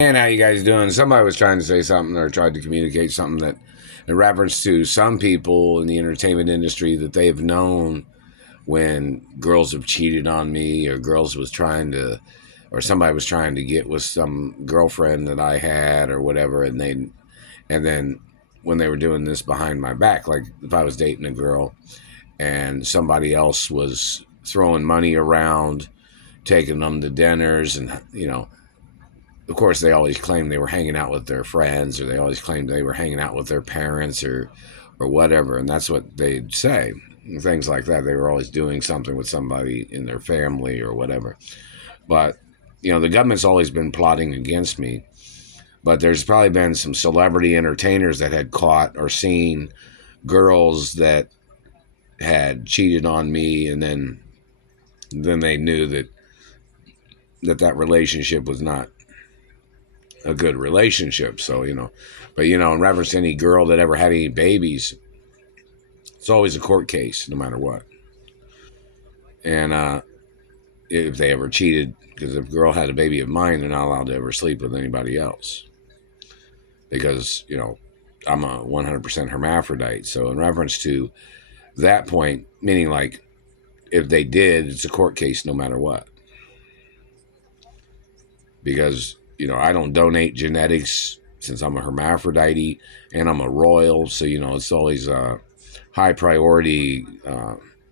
And how you guys doing? Somebody was trying to say something or tried to communicate something that, in reference to some people in the entertainment industry, that they've known when girls have cheated on me or girls was trying to, or somebody was trying to get with some girlfriend that I had or whatever, and then when they were doing this behind my back, like if I was dating a girl and somebody else was throwing money around, taking them to dinners, and of course, they always claimed they were hanging out with their friends, or they always claimed they were hanging out with their parents, or whatever, and that's what they'd say. Things like that. They were always doing something with somebody in their family or whatever. But the government's always been plotting against me. But there's probably been some celebrity entertainers that had caught or seen girls that had cheated on me, and then they knew that relationship was not a good relationship. So, but in reference to any girl that ever had any babies, it's always a court case, no matter what. And if they ever cheated, because if a girl had a baby of mine, they're not allowed to ever sleep with anybody else. Because, I'm a 100% hermaphrodite. So, in reference to that point, meaning like if they did, it's a court case no matter what. Because, I don't donate genetics since I'm a hermaphrodite and I'm a royal. So, it's always a high priority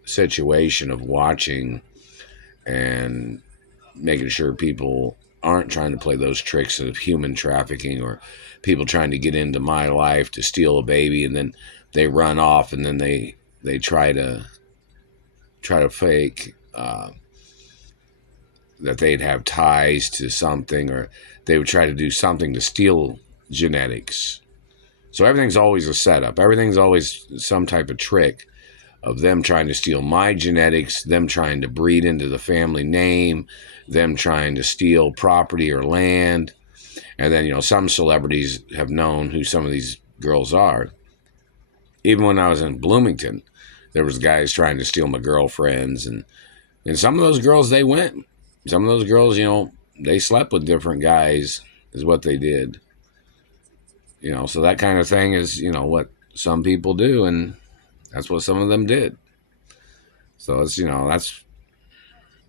situation of watching and making sure people aren't trying to play those tricks of human trafficking, or people trying to get into my life to steal a baby, and then they run off, and then they try to fake that they'd have ties to something, or they would try to do something to steal genetics. So everything's always a setup. Everything's always some type of trick of them trying to steal my genetics, them trying to breed into the family name, them trying to steal property or land. And then, some celebrities have known who some of these girls are. Even when I was in Bloomington, there was guys trying to steal my girlfriends, and some of those girls, they went. Some of those girls, they slept with different guys, is what they did. So that kind of thing is, what some people do, and that's what some of them did. So it's, that's,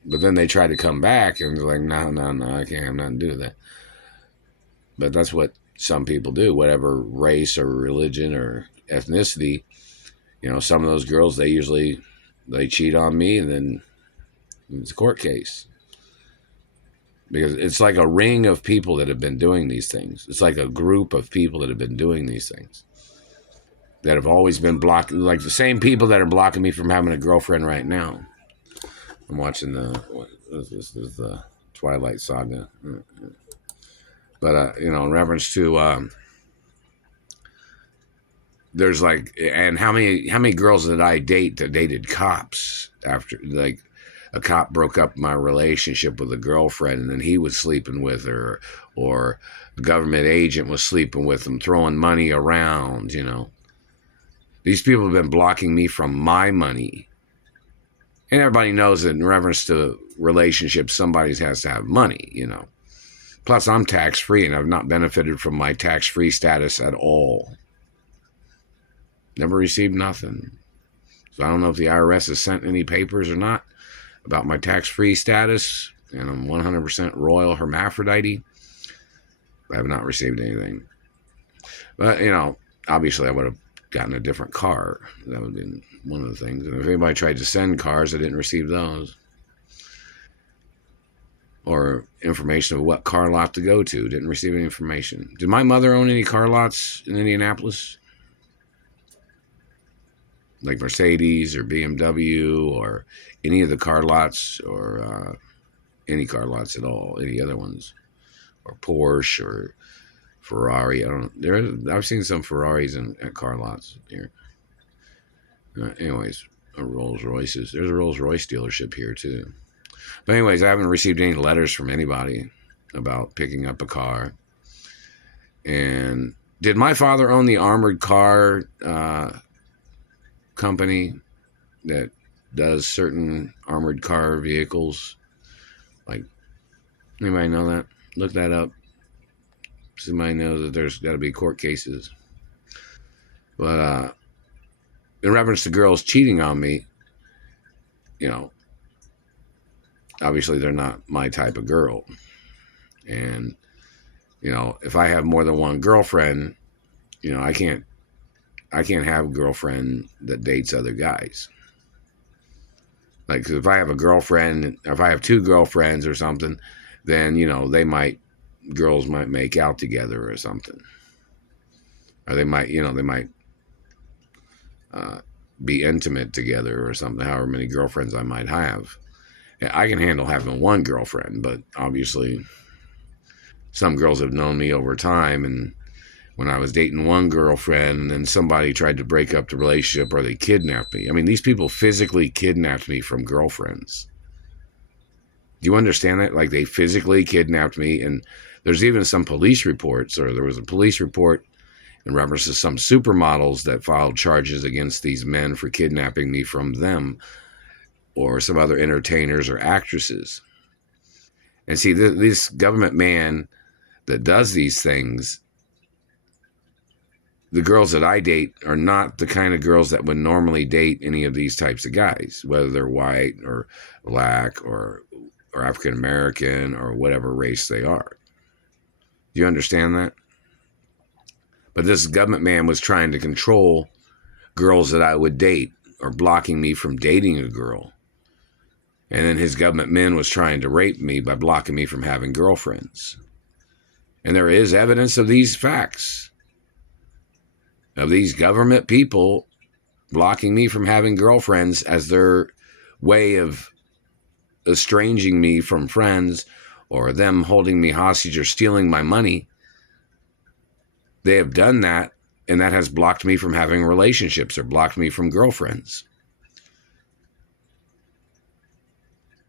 but then they try to come back and they're like, no, no, no, I can't, I'm not doing that. But that's what some people do, whatever race or religion or ethnicity. Some of those girls, they cheat on me, and then it's a court case. Because it's like a ring of people that have been doing these things. It's like a group of people that have been doing these things, that have always been blocking, like the same people that are blocking me from having a girlfriend right now. I'm watching this is the Twilight Saga. But, in reference to, there's like, and how many girls did I date that dated cops after, like, a cop broke up my relationship with a girlfriend, and then he was sleeping with her, or a government agent was sleeping with them, throwing money around. These people have been blocking me from my money. And everybody knows that in reference to relationships, somebody has to have money. Plus, I'm tax free, and I've not benefited from my tax free status at all. Never received nothing. So I don't know if the IRS has sent any papers or not about my tax-free status, and I'm 100% royal hermaphrodite. I have not received anything. But, obviously I would have gotten a different car. That would have been one of the things. And if anybody tried to send cars, I didn't receive those. Or information of what car lot to go to. Didn't receive any information. Did my mother own any car lots in Indianapolis? Like Mercedes or BMW or any of the car lots, or any car lots at all, any other ones, or Porsche or Ferrari. I don't. I've seen some Ferraris at car lots here. Anyways, Rolls Royces. There's a Rolls Royce dealership here too. But anyways, I haven't received any letters from anybody about picking up a car. And did my father own the armored car company that does certain armored car vehicles? Like, anybody know that? Look that up. Somebody knows that there's got to be court cases. But in reference to girls cheating on me, you know, obviously they're not my type of girl. And, you know, if I have more than one girlfriend, you know, I can't have a girlfriend that dates other guys. Like, 'cause if I have a girlfriend, or if I have two girlfriends or something, then, you know, girls might make out together or something. Or they might, you know, uh, be intimate together or something, however many girlfriends I might have. I can handle having one girlfriend, but obviously some girls have known me over time, and when I was dating one girlfriend and then somebody tried to break up the relationship or they kidnapped me. I mean, these people physically kidnapped me from girlfriends. Do you understand that? Like, they physically kidnapped me, and there's even some police reports, or there was a police report in reference to some supermodels that filed charges against these men for kidnapping me from them or some other entertainers or actresses. And see, this government man that does these things, the girls that I date are not the kind of girls that would normally date any of these types of guys, whether they're white or black or African American or whatever race they are. Do you understand that? But this government man was trying to control girls that I would date, or blocking me from dating a girl. And then his government man was trying to rape me by blocking me from having girlfriends. And there is evidence of these facts, of these government people blocking me from having girlfriends as their way of estranging me from friends, or them holding me hostage or stealing my money. They have done that, and that has blocked me from having relationships or blocked me from girlfriends.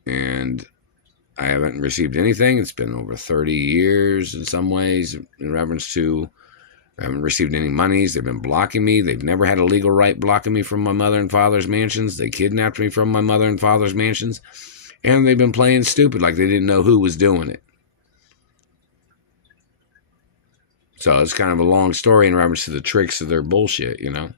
And I haven't received anything. It's been over 30 years in some ways in reference to, I haven't received any monies. They've been blocking me. They've never had a legal right blocking me from my mother and father's mansions. They kidnapped me from my mother and father's mansions. And they've been playing stupid like they didn't know who was doing it. So it's kind of a long story in reference to the tricks of their bullshit, you know.